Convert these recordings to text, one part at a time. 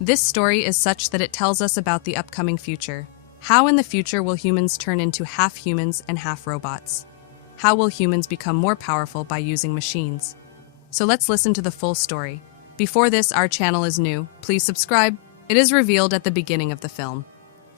This story is such that it tells us about the upcoming future. How in the future will humans turn into half humans and half robots? How will humans become more powerful by using machines? So let's listen to the full story. Before this, our channel is new. Please subscribe. It is revealed at the beginning of the film.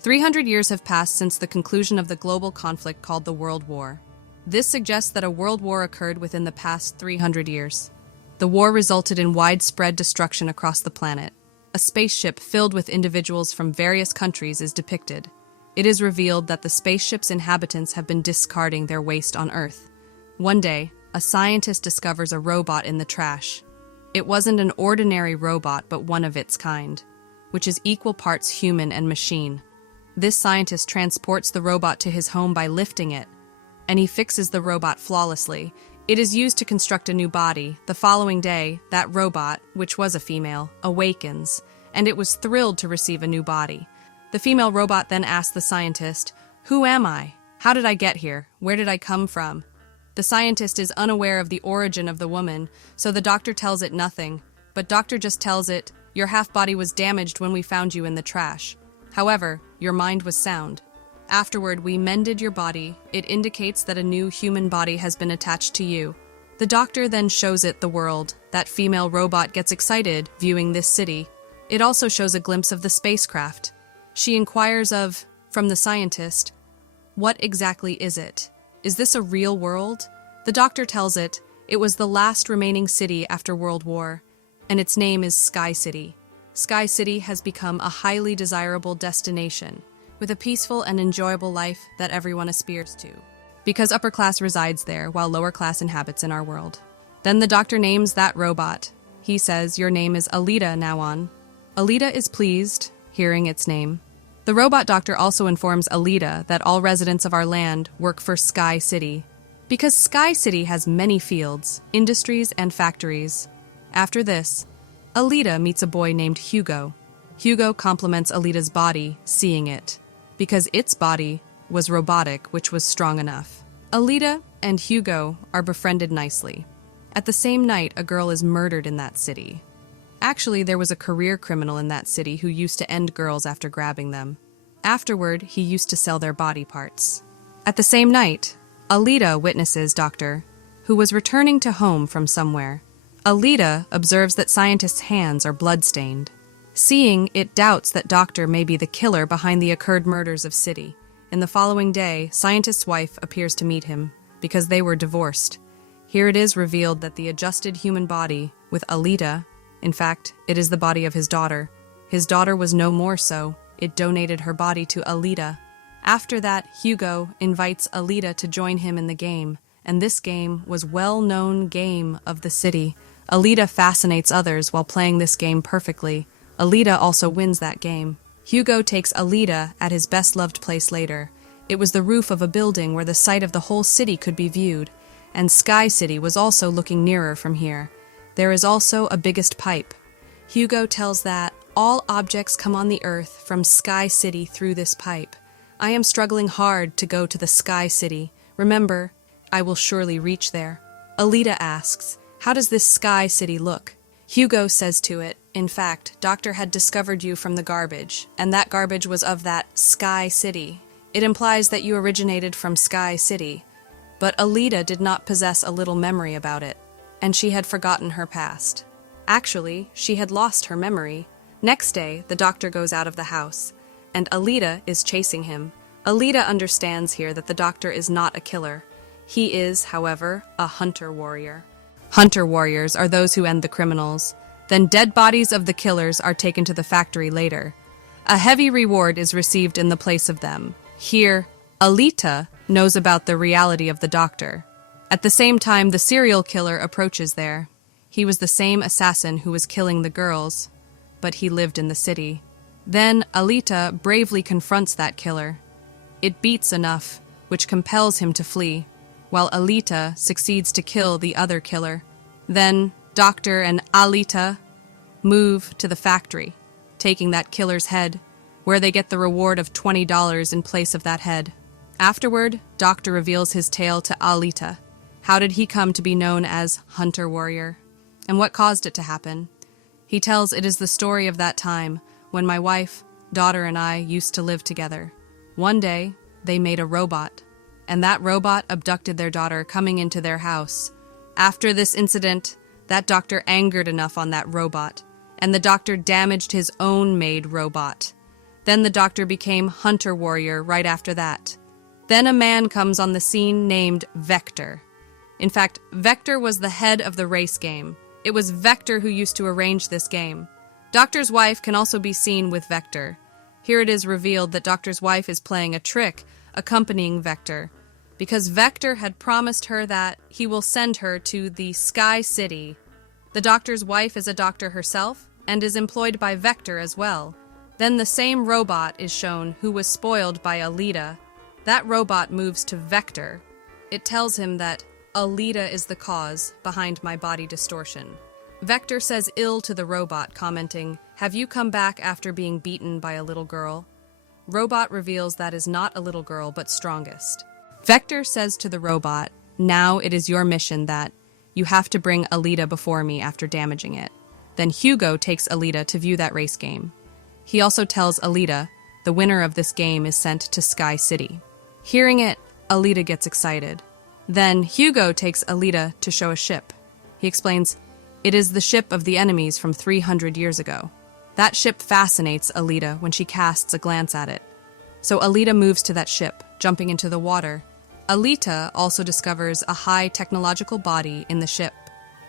300 years have passed since the conclusion of the global conflict called the World War. This suggests that a world war occurred within the past 300 years. The war resulted in widespread destruction across the planet. A spaceship filled with individuals from various countries is depicted. It is revealed that the spaceship's inhabitants have been discarding their waste on Earth. One day, a scientist discovers a robot in the trash. It wasn't an ordinary robot, but one of its kind, which is equal parts human and machine. This scientist transports the robot to his home by lifting it, and he fixes the robot flawlessly. It is used to construct a new body. The following day, that robot, which was a female, awakens, and it was thrilled to receive a new body. The female robot then asks the scientist, "Who am I? How did I get here? Where did I come from?" The scientist is unaware of the origin of the woman, so the doctor tells it nothing. But doctor just tells it, "Your half-body was damaged when we found you in the trash. However, your mind was sound. Afterward, we mended your body. It indicates that a new human body has been attached to you." The doctor then shows it the world. That female robot gets excited viewing this city. It also shows a glimpse of the spacecraft. She inquires from the scientist, "What exactly is it? Is this a real world?" The doctor tells it was the last remaining city after World War, and its name is Sky City. Sky City has become a highly desirable destination, with a peaceful and enjoyable life that everyone aspires to, because upper class resides there while lower class inhabits in our world. Then the doctor names that robot. He says, "Your name is Alita now on." Alita is pleased, hearing its name. The robot doctor also informs Alita that all residents of our land work for Sky City, because Sky City has many fields, industries, and factories. After this, Alita meets a boy named Hugo. Hugo compliments Alita's body, seeing it, because its body was robotic, which was strong enough. Alita and Hugo are befriended nicely. At the same night, a girl is murdered in that city. Actually, there was a career criminal in that city who used to end girls after grabbing them. Afterward, he used to sell their body parts. At the same night, Alita witnesses Doctor, who was returning to home from somewhere. Alita observes that scientists' hands are blood-stained. Seeing, it doubts that Doctor may be the killer behind the occurred murders of City. In the following day, scientist's wife appears to meet him, because they were divorced. Here it is revealed that the adjusted human body, with Alita, in fact, it is the body of his daughter. His daughter was no more so. It donated her body to Alita. After that, Hugo invites Alita to join him in the game, and this game was well-known game of the city. Alita fascinates others while playing this game perfectly. Alita also wins that game. Hugo takes Alita at his best-loved place later. It was the roof of a building where the sight of the whole city could be viewed, and Sky City was also looking nearer from here. There is also a biggest pipe. Hugo tells that all objects come on the earth from Sky City through this pipe. I am struggling hard to go to the Sky City. Remember, I will surely reach there. Alita asks, "How does this Sky City look?" Hugo says to it, "In fact, Doctor had discovered you from the garbage, and that garbage was of that Sky City. It implies that you originated from Sky City." But Alita did not possess a little memory about it, and she had forgotten her past. Actually, she had lost her memory. Next day, the doctor goes out of the house, and Alita is chasing him. Alita understands here that the doctor is not a killer. He is, however, a hunter warrior. Hunter warriors are those who end the criminals. Then dead bodies of the killers are taken to the factory later. A heavy reward is received in the place of them. Here, Alita knows about the reality of the doctor. At the same time, the serial killer approaches there. He was the same assassin who was killing the girls, but he lived in the city. Then Alita bravely confronts that killer. It beats enough, which compels him to flee, while Alita succeeds to kill the other killer. Then Doctor and Alita move to the factory, taking that killer's head, where they get the reward of $20 in place of that head. Afterward, Doctor reveals his tale to Alita. How did he come to be known as Hunter Warrior? And what caused it to happen? He tells it is the story of that time when my wife, daughter, and I used to live together. One day, they made a robot, and that robot abducted their daughter coming into their house. After this incident, that doctor angered enough on that robot, and the doctor damaged his own made robot. Then the doctor became hunter warrior right after that. Then a man comes on the scene named Vector. In fact, Vector was the head of the race game. It was Vector who used to arrange this game. Doctor's wife can also be seen with Vector. Here it is revealed that Doctor's wife is playing a trick, accompanying Vector, because Vector had promised her that he will send her to the Sky City. The doctor's wife is a doctor herself and is employed by Vector as well. Then the same robot is shown who was spoiled by Alita. That robot moves to Vector. It tells him that Alita is the cause behind my body distortion. Vector says ill to the robot, commenting, "Have you come back after being beaten by a little girl?" Robot reveals that is not a little girl, but strongest. Vector says to the robot, "Now it is your mission that you have to bring Alita before me after damaging it." Then Hugo takes Alita to view that race game. He also tells Alita the winner of this game is sent to Sky City. Hearing it, Alita gets excited. Then Hugo takes Alita to show a ship. He explains, "It is the ship of the enemies from 300 years ago." That ship fascinates Alita when she casts a glance at it. So Alita moves to that ship, jumping into the water. Alita also discovers a high technological body in the ship.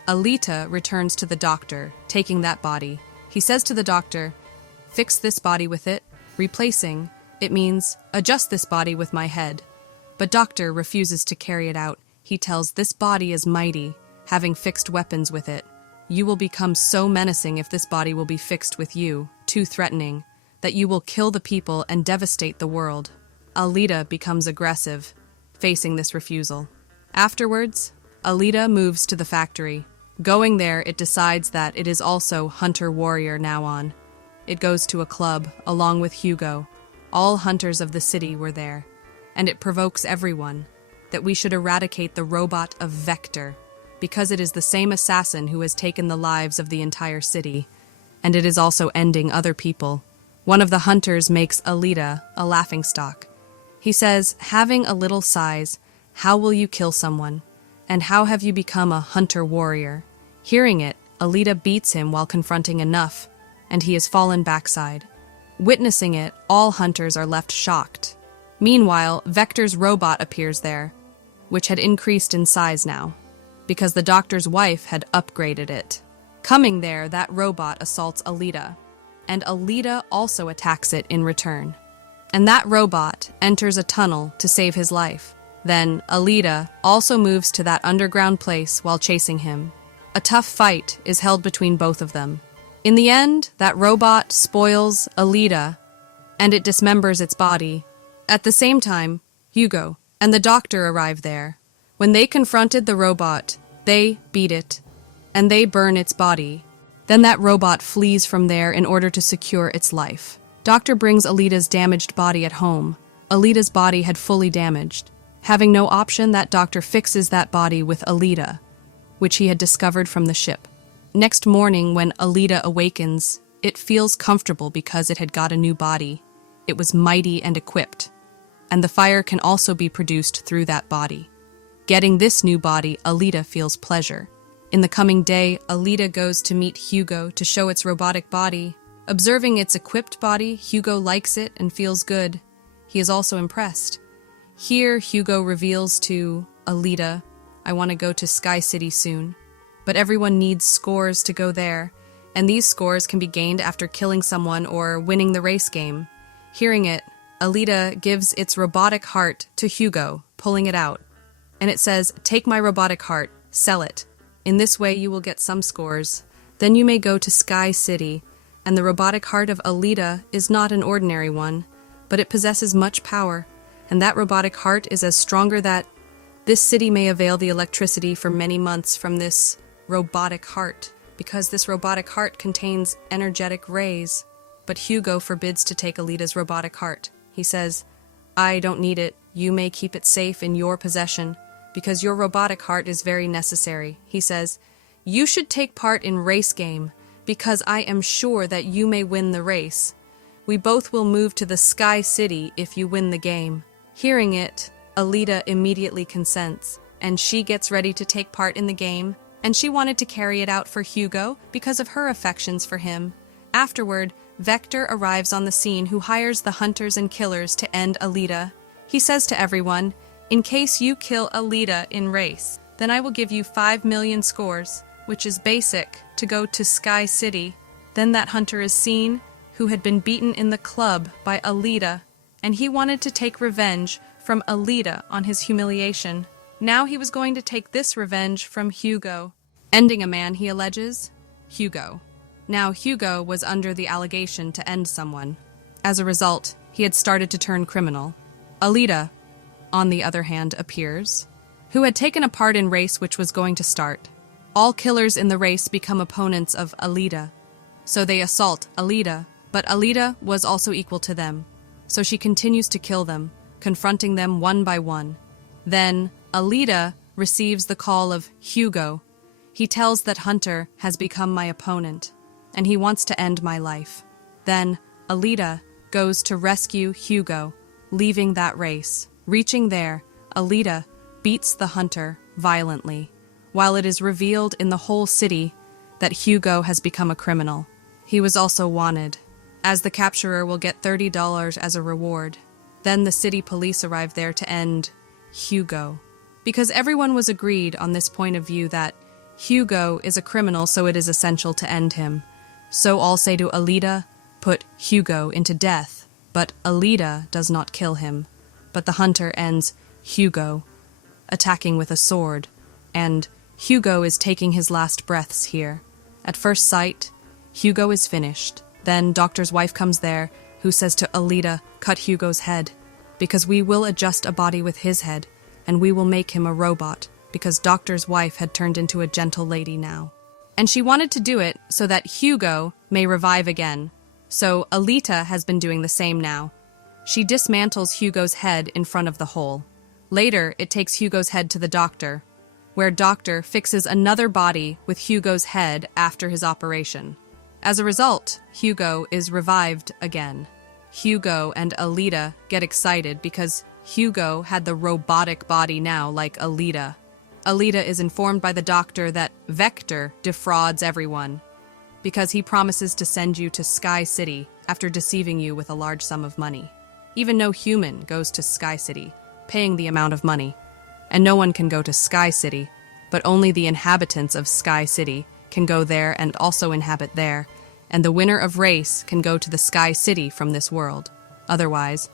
Alita returns to the doctor, taking that body. He says to the doctor, "Fix this body with it." Replacing, it means, "Adjust this body with my head." But doctor refuses to carry it out. He tells, "This body is mighty, having fixed weapons with it. You will become so menacing if this body will be fixed with you, too threatening, that you will kill the people and devastate the world." Alita becomes aggressive, facing this refusal. Afterwards, Alita moves to the factory. Going there, it decides that it is also hunter-warrior now on. It goes to a club, along with Hugo. All hunters of the city were there, and it provokes everyone that we should eradicate the robot of Vector, because it is the same assassin who has taken the lives of the entire city, and it is also ending other people. One of the hunters makes Alita a laughingstock. He says, "Having a little size, how will you kill someone? And how have you become a hunter-warrior?" Hearing it, Alita beats him while confronting Enough, and he is fallen backside. Witnessing it, all hunters are left shocked. Meanwhile, Vector's robot appears there, which had increased in size now, because the doctor's wife had upgraded it. Coming there, that robot assaults Alita, and Alita also attacks it in return. And that robot enters a tunnel to save his life. Then Alita also moves to that underground place while chasing him. A tough fight is held between both of them. In the end, that robot spoils Alita, and it dismembers its body. At the same time, Hugo and the doctor arrive there. When they confronted the robot, they beat it, and they burn its body. Then that robot flees from there in order to secure its life. Doctor brings Alita's damaged body at home. Alita's body had fully damaged. Having no option, that doctor fixes that body with Alita, which he had discovered from the ship. Next morning, when Alita awakens, it feels comfortable because it had got a new body. It was mighty and equipped, and the fire can also be produced through that body. Getting this new body, Alita feels pleasure. In the coming day, Alita goes to meet Hugo to show its robotic body. Observing its equipped body, Hugo likes it and feels good. He is also impressed. Here, Hugo reveals to Alita, "I want to go to Sky City soon." But everyone needs scores to go there, and these scores can be gained after killing someone or winning the race game. Hearing it, Alita gives its robotic heart to Hugo, pulling it out. And it says, "Take my robotic heart, sell it. In this way you will get some scores. Then you may go to Sky City." And the robotic heart of Alita is not an ordinary one, but it possesses much power, and that robotic heart is as stronger that this city may avail the electricity for many months from this robotic heart, because this robotic heart contains energetic rays. But Hugo forbids to take Alita's robotic heart. He says, "I don't need it. You may keep it safe in your possession, because your robotic heart is very necessary." He says, "You should take part in race game, because I am sure that you may win the race. We both will move to the Sky City if you win the game." Hearing it, Alita immediately consents, and she gets ready to take part in the game, and she wanted to carry it out for Hugo because of her affections for him. Afterward, Vector arrives on the scene, who hires the hunters and killers to end Alita. He says to everyone, "In case you kill Alita in race, then I will give you 5 million scores, which is basic, to go to Sky City." Then that hunter is seen, who had been beaten in the club by Alita, and he wanted to take revenge from Alita on his humiliation. Now he was going to take this revenge from Hugo, ending a man he alleges, Hugo. Now Hugo was under the allegation to end someone. As a result, he had started to turn criminal. Alita, on the other hand, appears, who had taken a part in race which was going to start. All killers in the race become opponents of Alita, so they assault Alita, but Alita was also equal to them, so she continues to kill them, confronting them one by one. Then Alita receives the call of Hugo. He tells that Hunter has become my opponent, and he wants to end my life. Then Alita goes to rescue Hugo, leaving that race. Reaching there, Alita beats the hunter violently, while it is revealed in the whole city that Hugo has become a criminal. He was also wanted, as the capturer will get $30 as a reward. Then the city police arrive there to end Hugo, because everyone was agreed on this point of view that Hugo is a criminal, so it is essential to end him. So all say to Alita, "Put Hugo into death," but Alita does not kill him, but the hunter ends Hugo, attacking with a sword, and Hugo is taking his last breaths here. At first sight, Hugo is finished. Then Doctor's wife comes there, who says to Alita, "Cut Hugo's head, because we will adjust a body with his head, and we will make him a robot," because Doctor's wife had turned into a gentle lady now. And she wanted to do it so that Hugo may revive again. So Alita has been doing the same now. She dismantles Hugo's head in front of the hole. Later, it takes Hugo's head to the doctor, where Doctor fixes another body with Hugo's head after his operation. As a result, Hugo is revived again. Hugo and Alita get excited because Hugo had the robotic body now, like Alita. Alita is informed by the doctor that Vector defrauds everyone because he promises to send you to Sky City after deceiving you with a large sum of money. Even no human goes to Sky City, paying the amount of money. And no one can go to Sky City, but only the inhabitants of Sky City can go there and also inhabit there, and the winner of race can go to the Sky City from this world. Otherwise,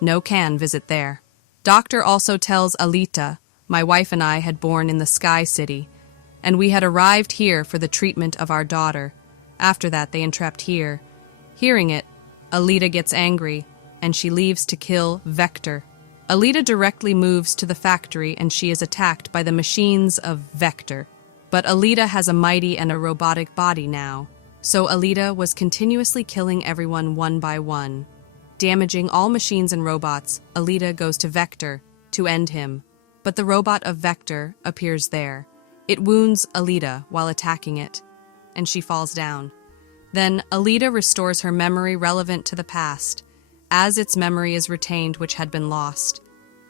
no can visit there. Doctor also tells Alita, "My wife and I had born in the Sky City, and we had arrived here for the treatment of our daughter. After that, they entrapped here." Hearing it, Alita gets angry, and she leaves to kill Vector. Alita directly moves to the factory, and she is attacked by the machines of Vector. But Alita has a mighty and a robotic body now, so Alita was continuously killing everyone one by one. Damaging all machines and robots, Alita goes to Vector to end him. But the robot of Vector appears there. It wounds Alita while attacking it, and she falls down. Then Alita restores her memory relevant to the past, as its memory is retained which had been lost.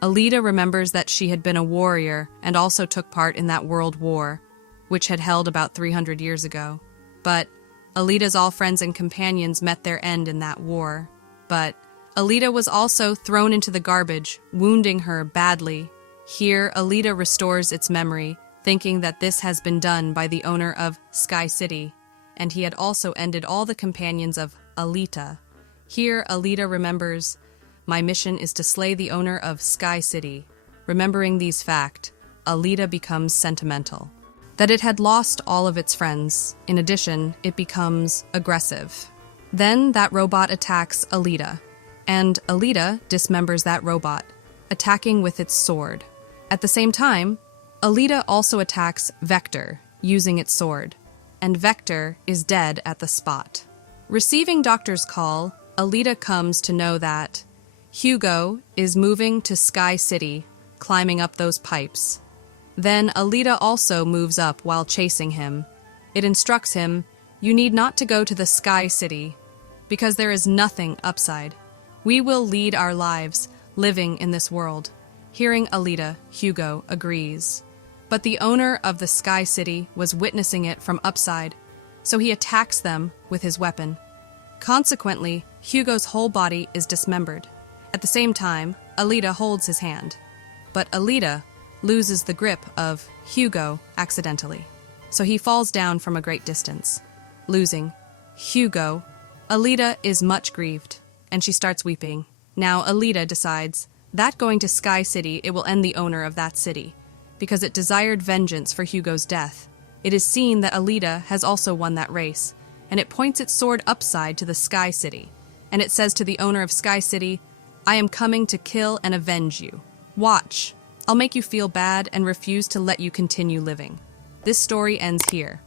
Alita remembers that she had been a warrior and also took part in that world war, which had held about 300 years ago. But Alita's all friends and companions met their end in that war. But Alita was also thrown into the garbage, wounding her badly. Here, Alita restores its memory, thinking that this has been done by the owner of Sky City, and he had also ended all the companions of Alita. Here, Alita remembers, "My mission is to slay the owner of Sky City." Remembering these facts, Alita becomes sentimental. That it had lost all of its friends. In addition, it becomes aggressive. Then that robot attacks Alita, and Alita dismembers that robot, attacking with its sword. At the same time, Alita also attacks Vector, using its sword, and Vector is dead at the spot. Receiving Doctor's call, Alita comes to know that Hugo is moving to Sky City, climbing up those pipes. Then Alita also moves up while chasing him. It instructs him, You need not to go to the Sky City, because there is nothing upside. We will lead our lives, living in this world. Hearing Alita, Hugo agrees. But the owner of the Sky City was witnessing it from upside, so he attacks them with his weapon. Consequently, Hugo's whole body is dismembered. At the same time, Alita holds his hand. But Alita loses the grip of Hugo accidentally, so he falls down from a great distance. Losing Hugo, Alita is much grieved, and she starts weeping. Now Alita decides that going to Sky City, it will end the owner of that city, because it desired vengeance for Hugo's death. It is seen that Alita has also won that race, and it points its sword upside to the Sky City, and it says to the owner of Sky City, "I am coming to kill and avenge you. Watch. I'll make you feel bad and refuse to let you continue living." This story ends here.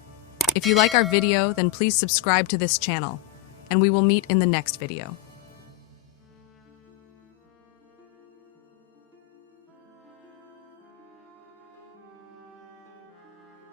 If you like our video, then please subscribe to this channel, and we will meet in the next video.